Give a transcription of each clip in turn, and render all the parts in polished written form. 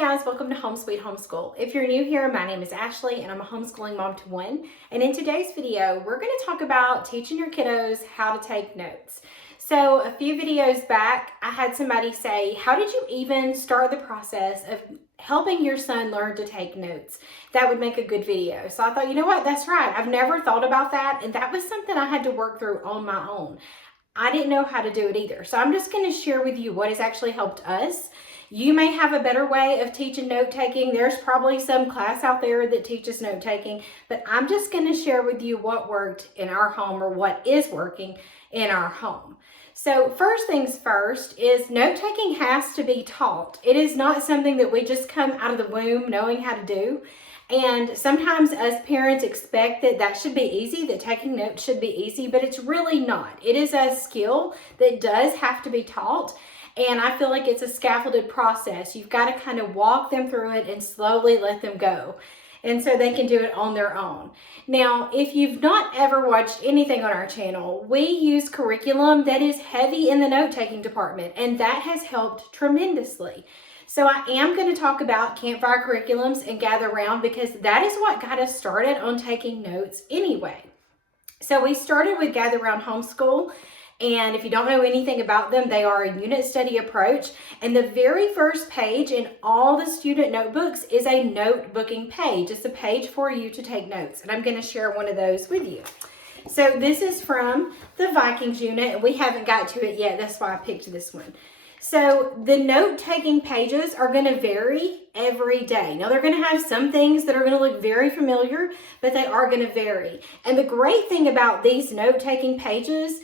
guys, welcome to Home Sweet Homeschool. If you're new here, my name is Ashley and I'm a homeschooling mom to one. And in today's video, we're going to talk about teaching your kiddos how to take notes. So a few videos back, I had somebody say, how did you even start the process of helping your son learn to take notes? That would make a good video. So I thought, you know what, that's right. I've never thought about that. And that was something I had to work through on my own. I didn't know how to do it either. So I'm just going to share with you what has actually helped us. You may have a better way of teaching note-taking. There's probably some class out there that teaches note-taking, but I'm just going to share with you what worked in our home or what is working in our home. So first things first is note-taking has to be taught. It is not something that we just come out of the womb knowing how to do. And sometimes us parents expect that that should be easy, that taking notes should be easy, but it's really not. It is a skill that does have to be taught. And I feel like it's a scaffolded process. You've got to kind of walk them through it and slowly let them go. And so they can do it on their own. Now, if you've not ever watched anything on our channel, we use curriculum that is heavy in the note-taking department, and that has helped tremendously. So I am going to talk about Campfire curriculums and Gather Round because that is what got us started on taking notes anyway. So we started with Gather Round Homeschool. And if you don't know anything about them, they are a unit study approach. And the very first page in all the student notebooks is a notebooking page. It's a page for you to take notes. And I'm going to share one of those with you. So this is from the Vikings unit, and we haven't got to it yet. That's why I picked this one. So the note-taking pages are going to vary every day. Now they're going to have some things that are going to look very familiar, but they are going to vary. And the great thing about these note-taking pages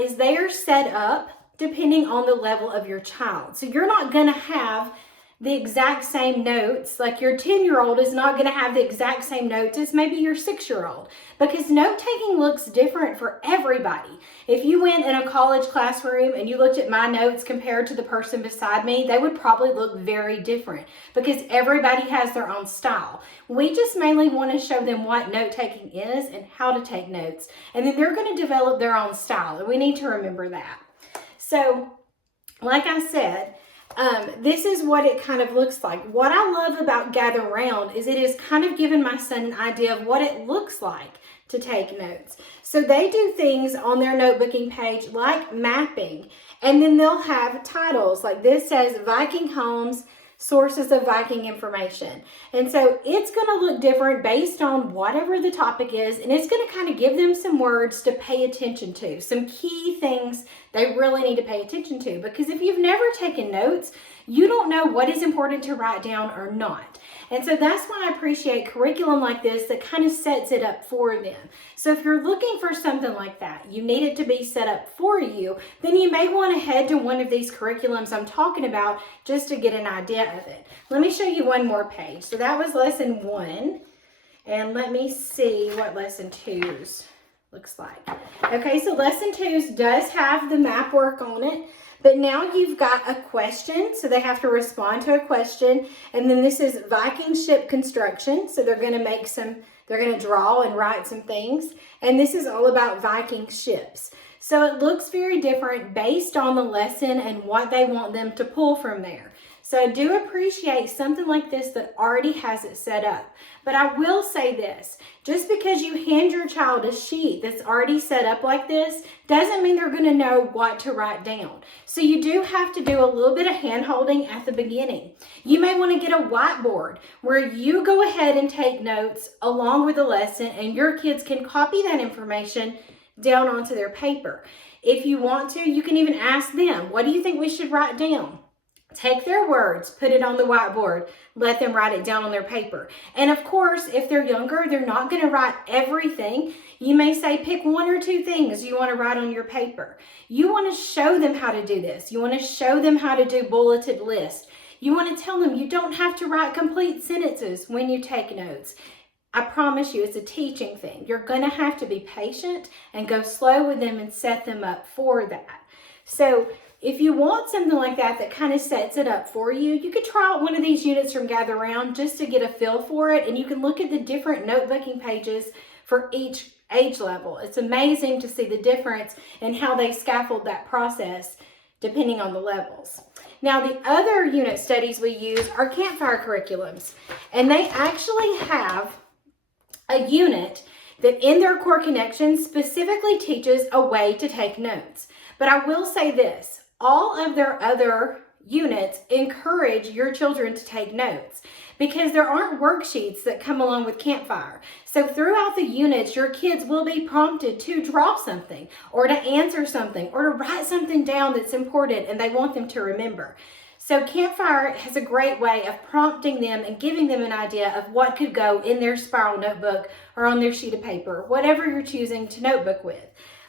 is they are set up depending on the level of your child. So you're not going to have the exact same notes, like your 10-year-old is not going to have the exact same notes as maybe your 6-year-old, because note-taking looks different for everybody. If you went in a college classroom and you looked at my notes compared to the person beside me, they would probably look very different because everybody has their own style. We just mainly want to show them what note-taking is and how to take notes, and then they're going to develop their own style, and we need to remember that. So, like I said, this is what it kind of looks like. What I love about Gather Round is it has kind of given my son an idea of what it looks like to take notes. So they do things on their notebooking page like mapping, and then they'll have titles like this says Viking Homes, Sources of Viking Information. And so it's going to look different based on whatever the topic is, and it's going to kind of give them some words to pay attention to, some key things they really need to pay attention to, because if you've never taken notes, you don't know what is important to write down or not. And so that's why I appreciate curriculum like this that kind of sets it up for them. So if you're looking for something like that, you need it to be set up for you, then you may want to head to one of these curriculums I'm talking about just to get an idea of it. Let me show you one more page. So that was lesson 1. And let me see what lesson 2's looks like. Okay, so lesson 2's does have the map work on it. But now you've got a question, so they have to respond to a question. And then this is Viking ship construction. So they're going to draw and write some things. And this is all about Viking ships. So it looks very different based on the lesson and what they want them to pull from there. So I do appreciate something like this that already has it set up. But I will say this, just because you hand your child a sheet that's already set up like this, doesn't mean they're going to know what to write down. So you do have to do a little bit of hand holding at the beginning. You may want to get a whiteboard where you go ahead and take notes along with the lesson, and your kids can copy that information down onto their paper. If you want to, you can even ask them, what do you think we should write down? Take their words, put it on the whiteboard, let them write it down on their paper. And of course, if they're younger, they're not going to write everything. You may say pick 1 or 2 things you want to write on your paper. You want to show them how to do this. You want to show them how to do bulleted lists. You want to tell them you don't have to write complete sentences when you take notes. I promise you, it's a teaching thing. You're going to have to be patient and go slow with them and set them up for that. So if you want something like that that kind of sets it up for you, you could try out one of these units from Gather Round just to get a feel for it, and you can look at the different notebooking pages for each age level. It's amazing to see the difference in how they scaffold that process depending on the levels. Now, the other unit studies we use are Campfire curriculums, and they actually have a unit that in their core connections specifically teaches a way to take notes. But I will say this, all of their other units encourage your children to take notes because there aren't worksheets that come along with Campfire. So throughout the units, your kids will be prompted to draw something or to answer something or to write something down that's important and they want them to remember. So Campfire has a great way of prompting them and giving them an idea of what could go in their spiral notebook or on their sheet of paper, whatever you're choosing to notebook with.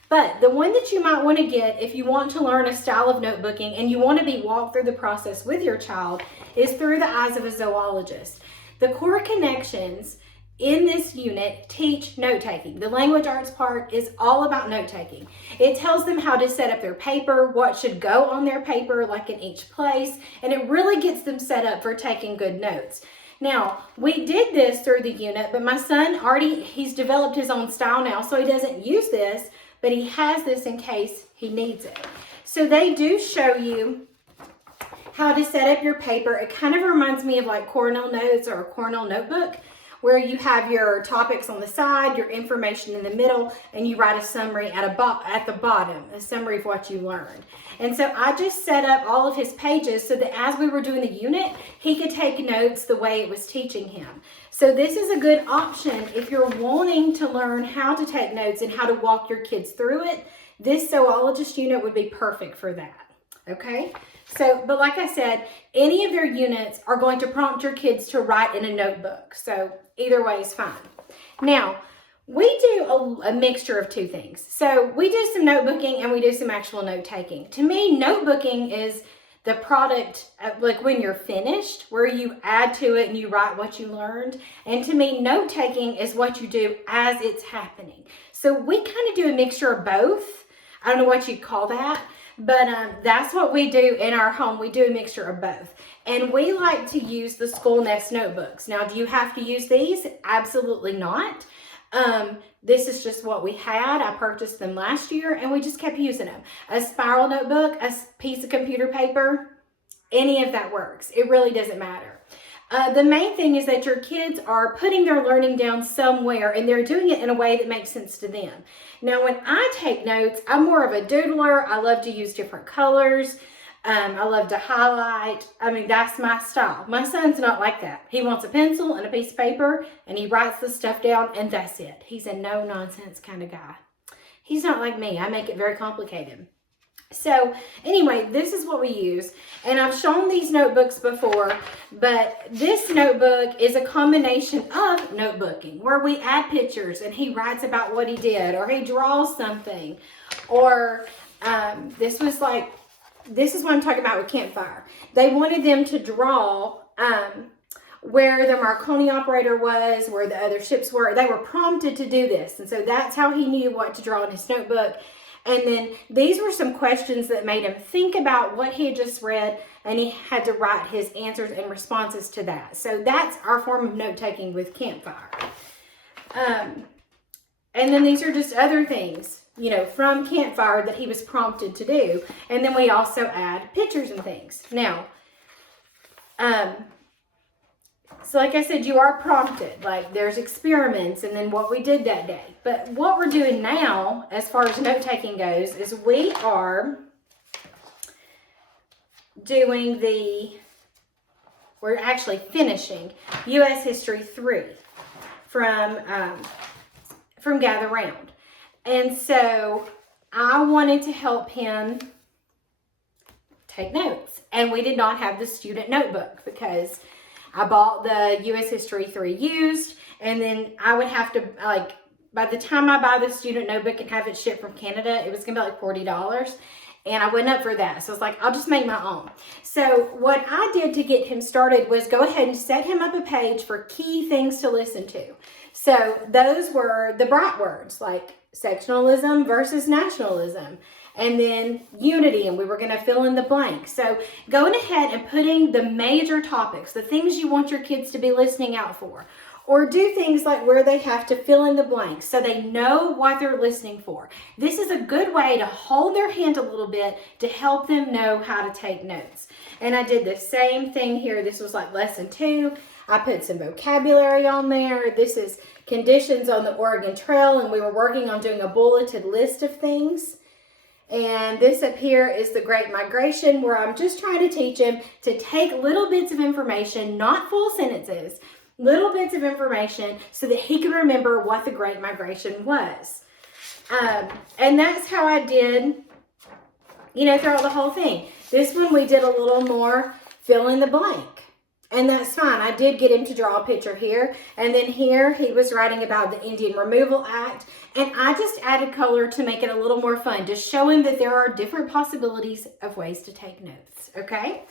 But the one that you might want to get if you want to learn a style of notebooking and you want to be walked through the process with your child is through the eyes of a zoologist. The core connections in this unit teach note-taking. The language arts part is all about note-taking. It tells them how to set up their paper, what should go on their paper, like in each place, and it really gets them set up for taking good notes. Now, we did this through the unit, but my son he's developed his own style now, so he doesn't use this, but he has this in case he needs it. So they do show you how to set up your paper. It kind of reminds me of like Cornell Notes or a Cornell notebook, where you have your topics on the side, your information in the middle, and you write a summary at the bottom, a summary of what you learned. And so I just set up all of his pages so that as we were doing the unit, he could take notes the way it was teaching him. So this is a good option if you're wanting to learn how to take notes and how to walk your kids through it. This zoologist unit would be perfect for that, okay? So, but like I said, any of their units are going to prompt your kids to write in a notebook. So either way is fine. Now, we do a mixture of two things. So we do some notebooking and we do some actual note-taking. To me, notebooking is the product, like when you're finished, where you add to it and you write what you learned. And to me, note-taking is what you do as it's happening. So we kind of do a mixture of both. I don't know what you'd call that, but that's what we do in our home. We do a mixture of both. And we like to use the School Next notebooks. Now, do you have to use these? Absolutely not. This is just what we had. I purchased them last year and we just kept using them. A spiral notebook, a piece of computer paper, any of that works. It really doesn't matter. The main thing is that your kids are putting their learning down somewhere and they're doing it in a way that makes sense to them. Now, when I take notes, I'm more of a doodler. I love to use different colors. I love to highlight. I mean, that's my style. My son's not like that. He wants a pencil and a piece of paper and he writes the stuff down and that's it. He's a no-nonsense kind of guy. He's not like me. I make it very complicated. So anyway, this is what we use. And I've shown these notebooks before, but this notebook is a combination of notebooking where we add pictures and he writes about what he did or he draws something. Or this is what I'm talking about with Campfire. They wanted them to draw where the Marconi operator was, where the other ships were. They were prompted to do this. And so that's how he knew what to draw in his notebook. And then these were some questions that made him think about what he had just read, and he had to write his answers and responses to that. So that's our form of note-taking with Campfire. And then these are just other things, you know, from Campfire that he was prompted to do. And then we also add pictures and things. Now, so like I said, you are prompted. Like there's experiments and then what we did that day. But what we're doing now, as far as note-taking goes, is we are doing we're actually finishing U.S. History 3 from Gather Round. And so I wanted to help him take notes. And we did not have the student notebook because I bought the U.S. History 3 used, and then I would have to, like, by the time I buy the student notebook and have it shipped from Canada, it was going to be like $40, and I went up for that. So I was like, I'll just make my own. So what I did to get him started was go ahead and set him up a page for key things to listen to. So those were the bright words, like sectionalism versus nationalism. And then unity, and we were going to fill in the blank. So going ahead and putting the major topics, the things you want your kids to be listening out for, or do things like where they have to fill in the blanks so they know what they're listening for. This is a good way to hold their hand a little bit to help them know how to take notes. And I did the same thing here. This was like lesson 2. I put some vocabulary on there. This is conditions on the Oregon Trail, and we were working on doing a bulleted list of things. And this up here is the Great Migration, where I'm just trying to teach him to take little bits of information, not full sentences, little bits of information so that he can remember what the Great Migration was. And that's how I did, throughout the whole thing. This one we did a little more fill in the blank. And that's fine. I did get him to draw a picture here. And then here he was writing about the Indian Removal Act. And I just added color to make it a little more fun, to show him that there are different possibilities of ways to take notes. Okay?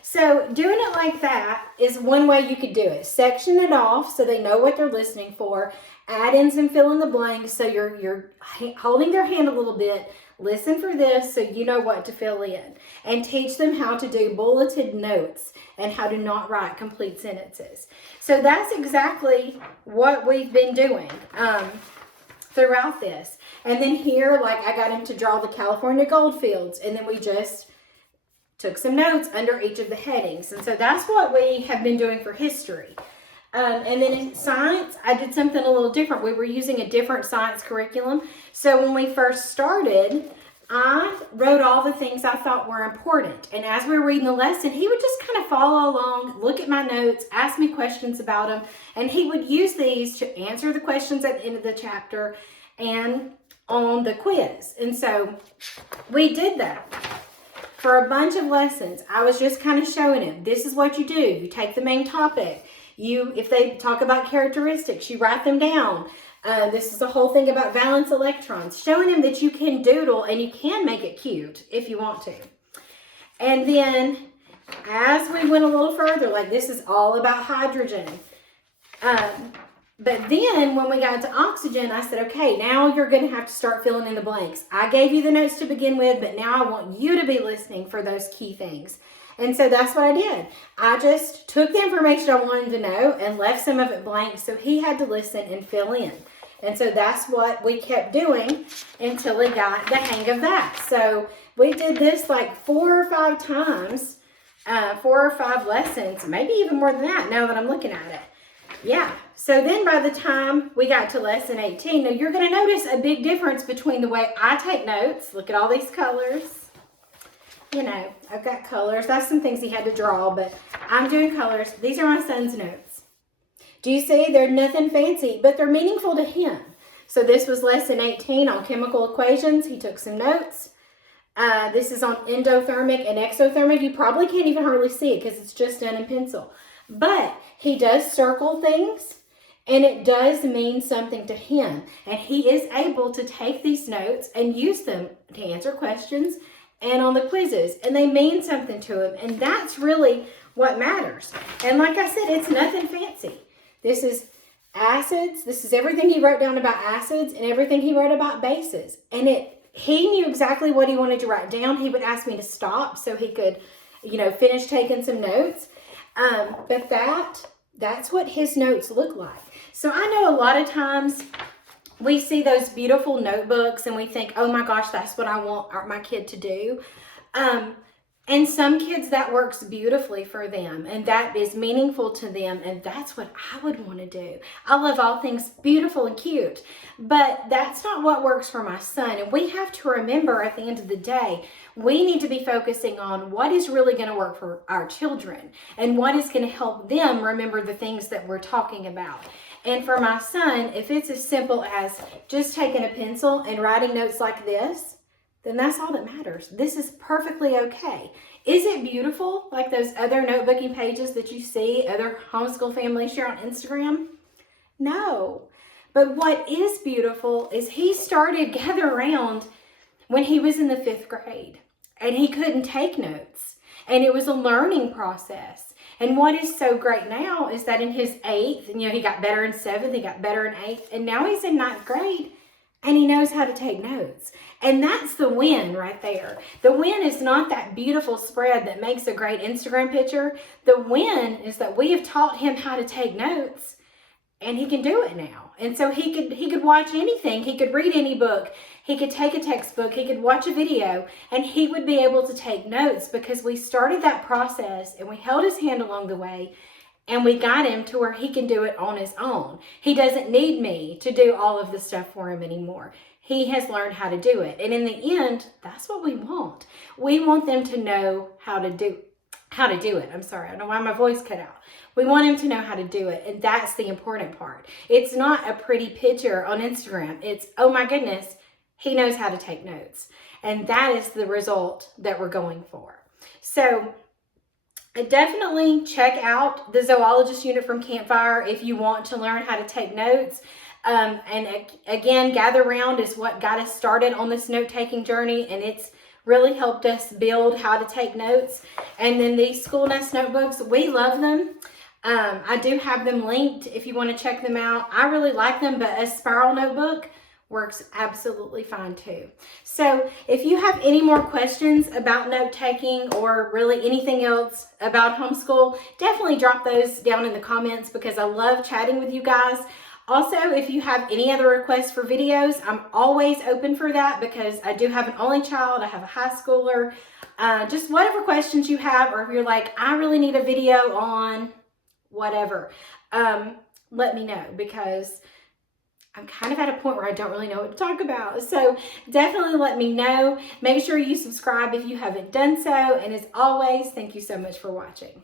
So doing it like that is one way you could do it. Section it off so they know what they're listening for. Add in some fill in the blanks so you're holding their hand a little bit. Listen for this so you know what to fill in. And teach them how to do bulleted notes and how to not write complete sentences. So that's exactly what we've been doing throughout this. And then here, like, I got him to draw the California gold fields, and then we just took some notes under each of the headings. And so that's what we have been doing for history. And then in science, I did something a little different. We were using a different science curriculum. So when we first started, I wrote all the things I thought were important. And as we were reading the lesson, he would just kind of follow along, look at my notes, ask me questions about them, and he would use these to answer the questions at the end of the chapter and on the quiz. And so we did that for a bunch of lessons. I was just kind of showing him, this is what you do. You take the main topic. If they talk about characteristics, you write them down. This is the whole thing about valence electrons, showing him that you can doodle and you can make it cute if you want to. And then as we went a little further, like this is all about hydrogen. But then when we got to oxygen, I said, okay, now you're going to have to start filling in the blanks. I gave you the notes to begin with, but now I want you to be listening for those key things. And so that's what I did. I just took the information I wanted to know and left some of it blank, so he had to listen and fill in. And so that's what we kept doing until he got the hang of that. So we did this like 4 or 5 times, 4 or 5 lessons, maybe even more than that now that I'm looking at it. Yeah. So then by the time we got to lesson 18, now you're going to notice a big difference between the way I take notes. Look at all these colors. I've got colors. That's some things he had to draw, but I'm doing colors. These are my son's notes. Do you see? They're nothing fancy, but they're meaningful to him. So this was lesson 18 on chemical equations. He took some notes. This is on endothermic and exothermic. You probably can't even hardly see it because it's just done in pencil. But he does circle things, and it does mean something to him. And he is able to take these notes and use them to answer questions and on the quizzes, and they mean something to him, and that's really what matters. And like I said, it's nothing fancy. This is acids. This is everything he wrote down about acids and everything he wrote about bases. And he knew exactly what he wanted to write down. He would ask me to stop so he could, finish taking some notes. But that's what his notes look like. So I know a lot of times we see those beautiful notebooks and we think, oh my gosh, that's what I want my kid to do. And some kids that works beautifully for them and that is meaningful to them, and that's what I would want to do. I love all things beautiful and cute, but that's not what works for my son. And we have to remember at the end of the day, we need to be focusing on what is really going to work for our children and what is going to help them remember the things that we're talking about. And for my son, if it's as simple as just taking a pencil and writing notes like this, then that's all that matters. This is perfectly okay. Is it beautiful like those other notebooking pages that you see other homeschool families share on Instagram? No. But what is beautiful is he started Gather Around when he was in the 5th grade and he couldn't take notes. And it was a learning process. And what is so great now is that in his 8th, he got better in 7th, he got better in 8th, and now he's in 9th grade. And he knows how to take notes. And that's the win right there. The win is not that beautiful spread that makes a great Instagram picture. The win is that we have taught him how to take notes. and he can do it now. And so he could watch anything. He could read any book. He could take a textbook. He could watch a video, and he would be able to take notes because we started that process and we held his hand along the way, and we got him to where he can do it on his own. He doesn't need me to do all of the stuff for him anymore. He has learned how to do it. And in the end, that's what we want. We want them to know how to do it. I'm sorry, I don't know why my voice cut out. We want him to know how to do it, and that's the important part. It's not a pretty picture on Instagram. It's, oh my goodness, he knows how to take notes. And that is the result that we're going for. So definitely check out the zoologist unit from Campfire if you want to learn how to take notes. And again, Gather Round is what got us started on this note-taking journey, and it's really helped us build how to take notes. And then these School Nest notebooks, we love them. I do have them linked if you want to check them out. I really like them, but a spiral notebook works absolutely fine too. So if you have any more questions about note-taking or really anything else about homeschool, definitely drop those down in the comments because I love chatting with you guys. Also, if you have any other requests for videos, I'm always open for that because I do have an only child, I have a high schooler. Just whatever questions you have, or if you're like, I really need a video on whatever, let me know because I'm kind of at a point where I don't really know what to talk about. So definitely let me know. Make sure you subscribe if you haven't done so. And as always, thank you so much for watching.